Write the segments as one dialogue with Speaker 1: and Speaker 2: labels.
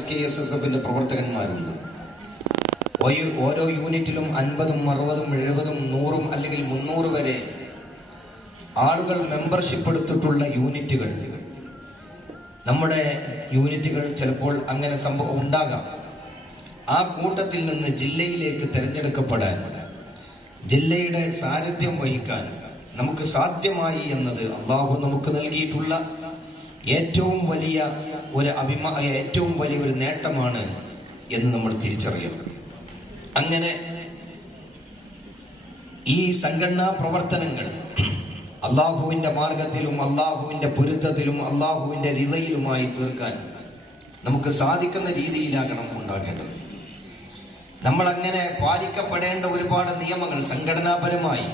Speaker 1: S K S S എഫിന്റെ പ്രവർത്തകന്മാരുണ്ട് ഓരോ യൂണിറ്റിലും അൻപതും അറുപതും എഴുപതും നൂറും അല്ലെങ്കിൽ മുന്നൂറ് വരെ ആളുകൾ മെമ്പർഷിപ്പ് എടുത്തിട്ടുള്ള യൂണിറ്റുകൾ. നമ്മുടെ യൂണിറ്റുകൾ ചിലപ്പോൾ അങ്ങനെ സംഭവം ഉണ്ടാകാം. ആ കൂട്ടത്തിൽ നിന്ന് ജില്ലയിലേക്ക് തിരഞ്ഞെടുക്കപ്പെടാൻ ജില്ലയുടെ സാന്നിധ്യം വഹിക്കാൻ നമുക്ക് സാധ്യമായി എന്നത് അള്ളാഹു നമുക്ക് നൽകിയിട്ടുള്ള ഏറ്റവും വലിയ ഒരു അഭിമാ ഏറ്റവും വലിയ ഒരു നേട്ടമാണ് എന്ന് നമ്മൾ തിരിച്ചറിയണം. അങ്ങനെ ഈ സംഘടനാ പ്രവർത്തനങ്ങൾ അള്ളാഹുവിന്റെ മാർഗത്തിലും അള്ളാഹുവിന്റെ പൊരുത്തത്തിലും അള്ളാഹുവിന്റെ ലിതയിലുമായി തീർക്കാൻ നമുക്ക് സാധിക്കുന്ന രീതിയിലാകണം ഉണ്ടാകേണ്ടത്. നമ്മൾ അങ്ങനെ പാലിക്കപ്പെടേണ്ട ഒരുപാട് നിയമങ്ങൾ സംഘടനാപരമായി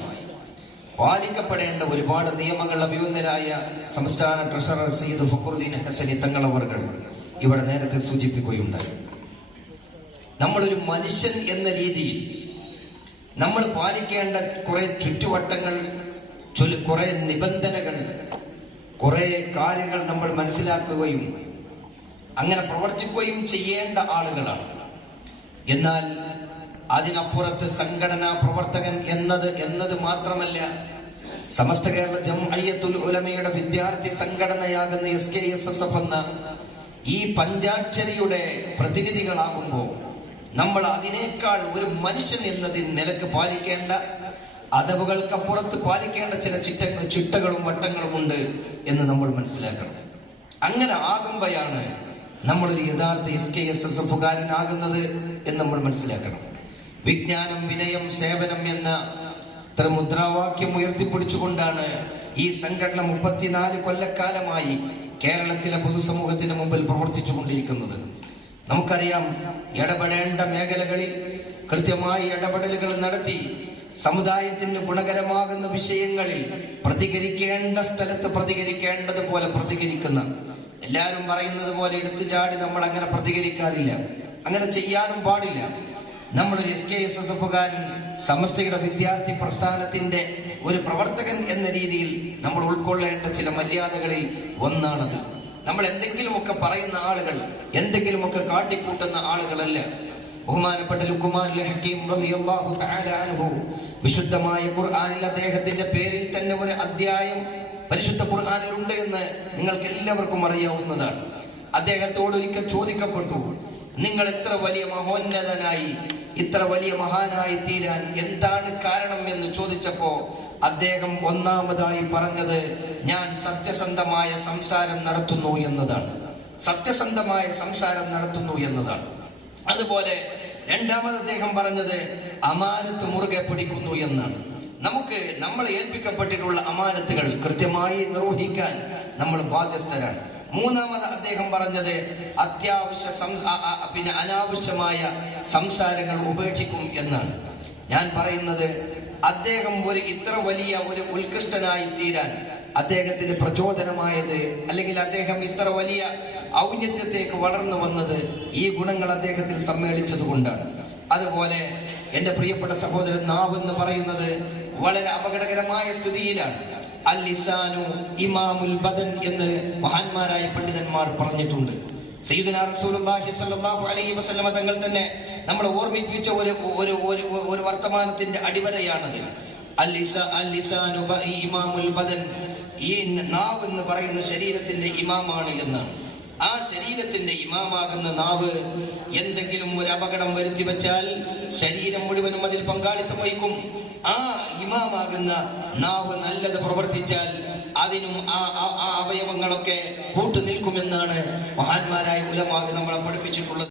Speaker 1: പാലിക്കപ്പെടേണ്ട ഒരുപാട് നിയമങ്ങൾ അഭിയുന്തരായ സംസ്ഥാന ട്രഷറർ സയ്യിദ് ഫക്രുദ്ദീൻ ഹസനി തങ്ങളവർകൾ ഇവിടെ നേരത്തെ സൂചിപ്പിക്കുകയുണ്ടായി. നമ്മളൊരു മനുഷ്യൻ എന്ന രീതിയിൽ നമ്മൾ പാലിക്കേണ്ട കുറെ ചുറ്റുവട്ടങ്ങൾ കുറെ നിബന്ധനകൾ കുറെ കാര്യങ്ങൾ നമ്മൾ മനസ്സിലാക്കുകയും അങ്ങനെ പ്രവർത്തിക്കുകയും ചെയ്യേണ്ട ആളുകളാണ്. എന്നാൽ അതിനപ്പുറത്ത് സംഘടനാ പ്രവർത്തകൻ എന്നത് എന്നത് മാത്രമല്ല സമസ്ത കേരള ജംഅയ്യത്തുൽ ഉലമയുടെ വിദ്യാർത്ഥി സംഘടനയാകുന്ന S K S S F എന്ന ഈ പഞ്ചാക്ഷരിയുടെ പ്രതിനിധികളാകുമ്പോൾ നമ്മൾ അതിനേക്കാൾ ഒരു മനുഷ്യൻ എന്നതിൽ നിലയ്ക്ക് പാലിക്കേണ്ട അതവുകൾക്കപ്പുറത്ത് പാലിക്കേണ്ട ചില ചിട്ട ചിട്ടകളും വട്ടങ്ങളും ഉണ്ട് എന്ന് നമ്മൾ മനസ്സിലാക്കണം. അങ്ങനെ ആകുമ്പോഴാണ് നമ്മളൊരു യഥാർത്ഥ എസ് കെ എസ് എസ് എഫുകാരനാകുന്നത് എന്ന് നമ്മൾ മനസ്സിലാക്കണം. വിജ്ഞാനം വിനയം സേവനം എന്ന മുദ്രാവാക്യം ഉയർത്തിപ്പിടിച്ചുകൊണ്ടാണ് ഈ സംഘടന മുപ്പത്തിനാല് കൊല്ലക്കാലമായി കേരളത്തിലെ പൊതുസമൂഹത്തിന് മുമ്പിൽ പ്രവർത്തിച്ചു കൊണ്ടിരിക്കുന്നത് നമുക്കറിയാം ഇടപെടേണ്ട മേഖലകളിൽ കൃത്യമായി ഇടപെടലുകൾ നടത്തി സമുദായത്തിന് ഗുണകരമാകുന്ന വിഷയങ്ങളിൽ പ്രതികരിക്കേണ്ട സ്ഥലത്ത് പ്രതികരിക്കേണ്ടതുപോലെ പ്രതികരിക്കുന്ന എല്ലാവരും പറയുന്നത് പോലെ എടുത്തു ചാടി നമ്മൾ അങ്ങനെ പ്രതികരിക്കാറില്ല. അങ്ങനെ ചെയ്യാനും പാടില്ല. നമ്മളൊരു എസ് കെ എസ് എസ് എഫുകാരൻ സമസ്തയുടെ വിദ്യാർത്ഥി പ്രസ്ഥാനത്തിന്റെ ഒരു പ്രവർത്തകൻ എന്ന രീതിയിൽ നമ്മൾ ഉൾക്കൊള്ളേണ്ട ചില മര്യാദകളിൽ ഒന്നാണത്. നമ്മൾ എന്തെങ്കിലുമൊക്കെ പറയുന്ന ആളുകൾ എന്തെങ്കിലുമൊക്കെ കാട്ടിക്കൂട്ടുന്ന ആളുകളല്ല. ബഹുമാനപ്പെട്ട ലുക്കുമാൻ ഹക്കീം തആല അൻഹു വിശുദ്ധമായ ഖുർആനിൽ അദ്ദേഹത്തിന്റെ പേരിൽ തന്നെ ഒരു അധ്യായം പരിശുദ്ധ ഖുർആനിൽ ഉണ്ട് എന്ന് നിങ്ങൾക്ക് എല്ലാവർക്കും അറിയാവുന്നതാണ്. അദ്ദേഹത്തോട് ഒരിക്കൽ ചോദിക്കപ്പെട്ടു നിങ്ങൾ എത്ര വലിയ മഹോന്നതനായി ഇത്ര വലിയ മഹാനായി തീരാൻ എന്താണ് കാരണം എന്ന് ചോദിച്ചപ്പോ അദ്ദേഹം ഒന്നാമതായി പറഞ്ഞത് ഞാൻ സത്യസന്ധമായ സംസാരം നടത്തുന്നു എന്നതാണ്. സത്യസന്ധമായ സംസാരം നടത്തുന്നു എന്നതാണ്. അതുപോലെ രണ്ടാമത് അദ്ദേഹം പറഞ്ഞത് അമാനത്ത് മുറുകെ പിടിക്കുന്നു എന്നാണ്. നമുക്ക് നമ്മൾ ഏൽപ്പിക്കപ്പെട്ടിട്ടുള്ള അമാനത്തുകൾ കൃത്യമായി നിർവഹിക്കാൻ നമ്മൾ ബാധ്യസ്ഥരാണ്. മൂന്നാമത് അദ്ദേഹം പറഞ്ഞത് അത്യാവശ്യ പിന്നെ അനാവശ്യമായ സംസാരങ്ങൾ ഉപേക്ഷിക്കും എന്നാണ്. ഞാൻ പറയുന്നത് അദ്ദേഹം ഒരു ഇത്ര വലിയ ഒരു ഉത്കൃഷ്ടനായി തീരാൻ അദ്ദേഹത്തിന് പ്രചോദനമായത് അല്ലെങ്കിൽ അദ്ദേഹം ഇത്ര വലിയ ഔന്നത്യത്തേക്ക് വളർന്നു വന്നത് ഈ ഗുണങ്ങൾ അദ്ദേഹത്തിൽ സമ്മേളിച്ചത് കൊണ്ടാണ്. അതുപോലെ എന്റെ പ്രിയപ്പെട്ട സഹോദരൻ നാവ് എന്ന് പറയുന്നത് വളരെ അപകടകരമായ സ്ഥിതിയിലാണ്. അൽ ലിസാനു ഇമാമുൽ ബദൻ എന്ന് മഹാന്മാരായ പണ്ഡിതന്മാർ പറഞ്ഞിട്ടുണ്ട്. സയ്യിദുനാ റസൂലുള്ളാഹി സ്വല്ലല്ലാഹു അലൈഹി വസല്ലമ തങ്ങൾ തന്നെ നമ്മളെ ഓർമ്മിപ്പിച്ച ഒരു ഒരു ഒരു വർത്തമാനത്തിന്റെ അടിവരയാണത്. അൽ ലിസാ- അൽ ലിസാനു ഇമാമുൽ ബദൻ ഈ നാവ് എന്ന് പറയുന്ന ശരീരത്തിന്റെ ഇമാമാണ് എന്നാണ്. ആ ശരീരത്തിന്റെ ഇമാമാകുന്ന നാവ് എന്തെങ്കിലും ഒരു അപകടം വരുത്തി വെച്ചാൽ ശരീരം മുഴുവനും അതിൽ പങ്കാളിത്തം വഹിക്കും. ആ ഇമാമാകുന്ന നാവ് നല്ലത് പ്രവർത്തിച്ചാൽ അതിനും ആ അവയവങ്ങളൊക്കെ കൂട്ടു നിൽക്കുമെന്നാണ് മഹാന്മാരായ ഉലമാകെ നമ്മളെ പഠിപ്പിച്ചിട്ടുള്ളത്.